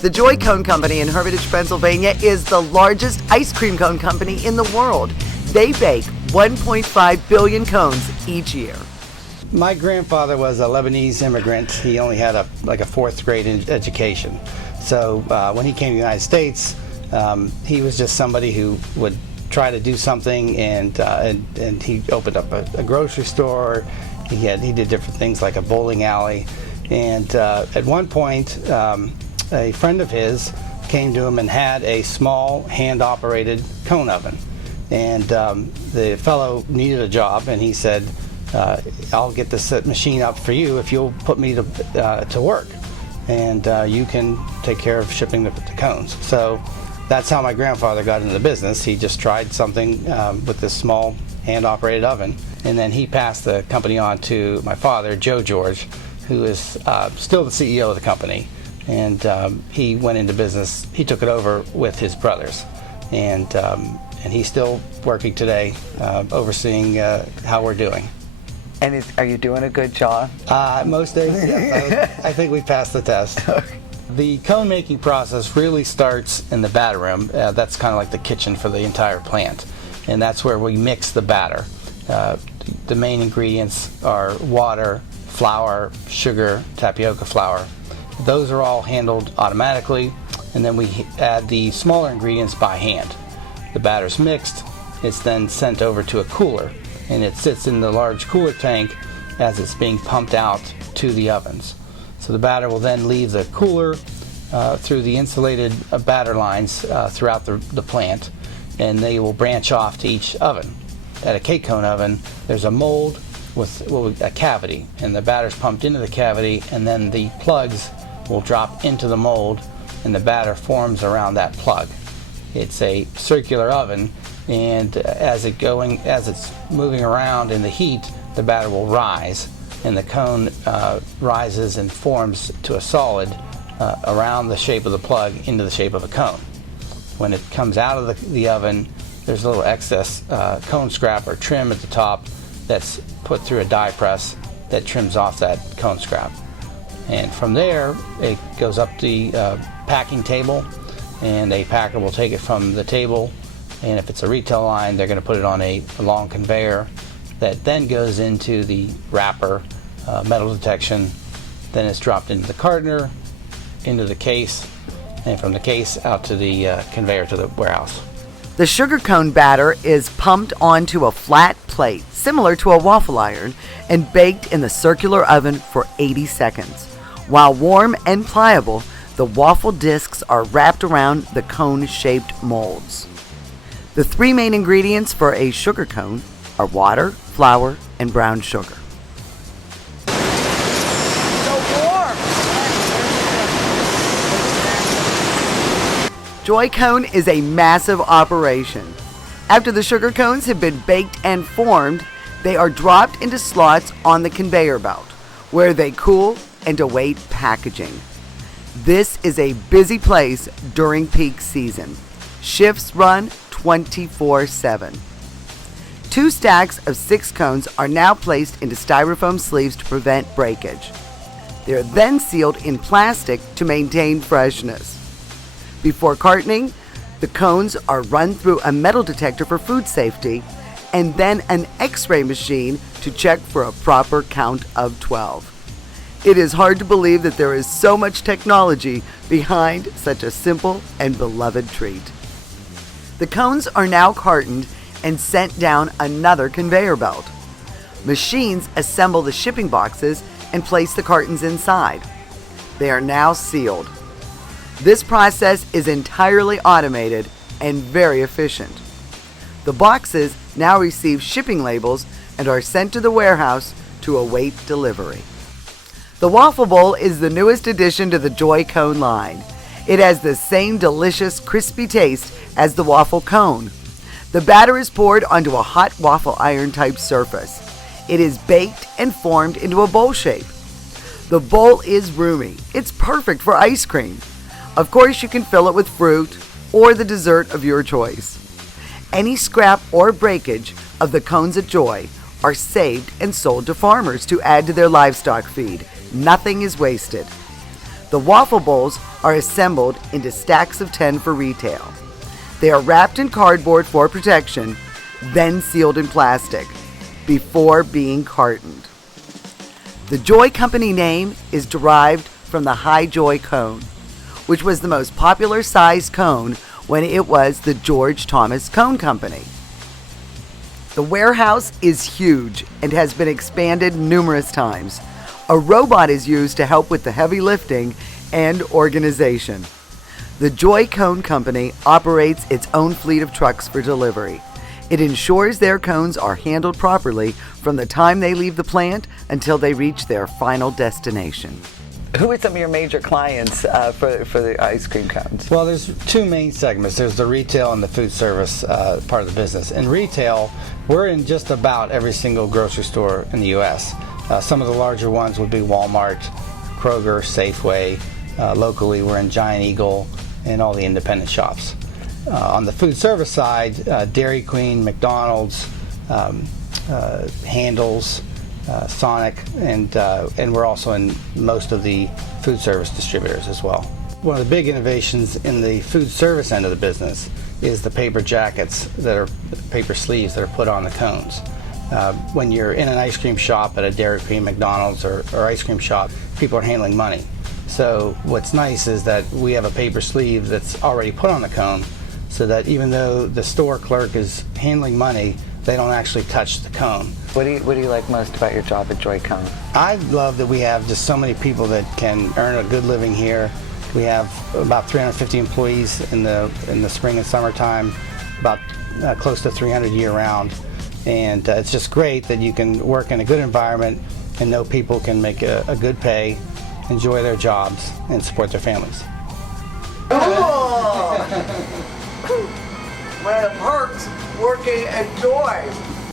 The Joy Cone Company in Hermitage, Pennsylvania is the largest ice cream cone company in the world. They bake 1.5 billion cones each year. My grandfather was a Lebanese immigrant. He only had a fourth grade education. So when he came to the United States, he was just somebody who would try to do something, and he opened up a grocery store. He did different things like a bowling alley. And at one point, a friend of his came to him and had a small hand-operated cone oven. And the fellow needed a job, and he said, I'll get this machine up for you if you'll put me to work. And you can take care of shipping the cones. So that's how my grandfather got into the business. He just tried something with this small hand-operated oven. And then he passed the company on to my father, Joe George, who is still the CEO of the company. And he went into business. He took it over with his brothers. And he's still working today, overseeing how we're doing. And are you doing a good job? Most days, yes. I think we passed the test. The cone making process really starts in the batter room. That's kind of like the kitchen for the entire plant. And that's where we mix the batter. The main ingredients are water, flour, sugar, tapioca flour. Those are all handled automatically, and then we add the smaller ingredients by hand. The batter's mixed. It's then sent over to a cooler, and it sits in the large cooler tank as it's being pumped out to the ovens. So the batter will then leave the cooler through the insulated batter lines throughout the plant, and they will branch off to each oven. At a cake cone oven, there's a mold with a cavity, and the batter's pumped into the cavity, and then the plugs will drop into the mold, and the batter forms around that plug. It's a circular oven, and as it's moving around in the heat, the batter will rise, and the cone rises and forms to a solid around the shape of the plug into the shape of a cone. When it comes out of the oven, there's a little excess cone scrap or trim at the top that's put through a die press that trims off that cone scrap. And from there, it goes up the packing table, and a packer will take it from the table, and if it's a retail line, they're going to put it on a long conveyor that then goes into the wrapper, metal detection, then it's dropped into the cartoner, into the case, and from the case out to the conveyor to the warehouse. The sugar cone batter is pumped onto a flat plate, similar to a waffle iron, and baked in the circular oven for 80 seconds. While warm and pliable, the waffle discs are wrapped around the cone-shaped molds. The three main ingredients for a sugar cone are water, flour, and brown sugar. Joy Cone is a massive operation. After the sugar cones have been baked and formed, they are dropped into slots on the conveyor belt, where they cool and await packaging. This is a busy place during peak season. Shifts run 24/7. 2 stacks of 6 cones are now placed into styrofoam sleeves to prevent breakage. They are then sealed in plastic to maintain freshness. Before cartoning, the cones are run through a metal detector for food safety, and then an X-ray machine to check for a proper count of 12. It is hard to believe that there is so much technology behind such a simple and beloved treat. The cones are now cartoned and sent down another conveyor belt. Machines assemble the shipping boxes and place the cartons inside. They are now sealed. This process is entirely automated and very efficient. The boxes now receive shipping labels and are sent to the warehouse to await delivery. The waffle bowl is the newest addition to the Joy Cone line. It has the same delicious, crispy taste as the waffle cone. The batter is poured onto a hot waffle iron type surface. It is baked and formed into a bowl shape. The bowl is roomy. It's perfect for ice cream. Of course, you can fill it with fruit or the dessert of your choice. Any scrap or breakage of the cones at Joy are saved and sold to farmers to add to their livestock feed. Nothing is wasted. The waffle bowls are assembled into stacks of 10 for retail. They are wrapped in cardboard for protection, then sealed in plastic before being cartoned. The Joy Company name is derived from the High Joy cone, which was the most popular size cone when it was the George Thomas Cone Company. The warehouse is huge and has been expanded numerous times. A robot is used to help with the heavy lifting and organization. The Joy Cone Company operates its own fleet of trucks for delivery. It ensures their cones are handled properly from the time they leave the plant until they reach their final destination. Who are some of your major clients for the ice cream cones? Well, there's two main segments. There's the retail and the food service part of the business. In retail, we're in just about every single grocery store in the U.S. Some of the larger ones would be Walmart, Kroger, Safeway. Locally, we're in Giant Eagle and all the independent shops. On the food service side, Dairy Queen, McDonald's, Handles, Sonic, and we're also in most of the food service distributors as well. One of the big innovations in the food service end of the business is the paper jackets that are paper sleeves that are put on the cones. When you're in an ice cream shop at a Dairy Queen, McDonald's, or ice cream shop, people are handling money. So what's nice is that we have a paper sleeve that's already put on the cone, so that even though the store clerk is handling money, they don't actually touch the cone. What do you like most about your job at Joy Cone? I love that we have just so many people that can earn a good living here. We have about 350 employees in the spring and summertime, about close to 300 year-round, and it's just great that you can work in a good environment and know people can make a good pay, enjoy their jobs, and support their families. One of the perks working at Joy.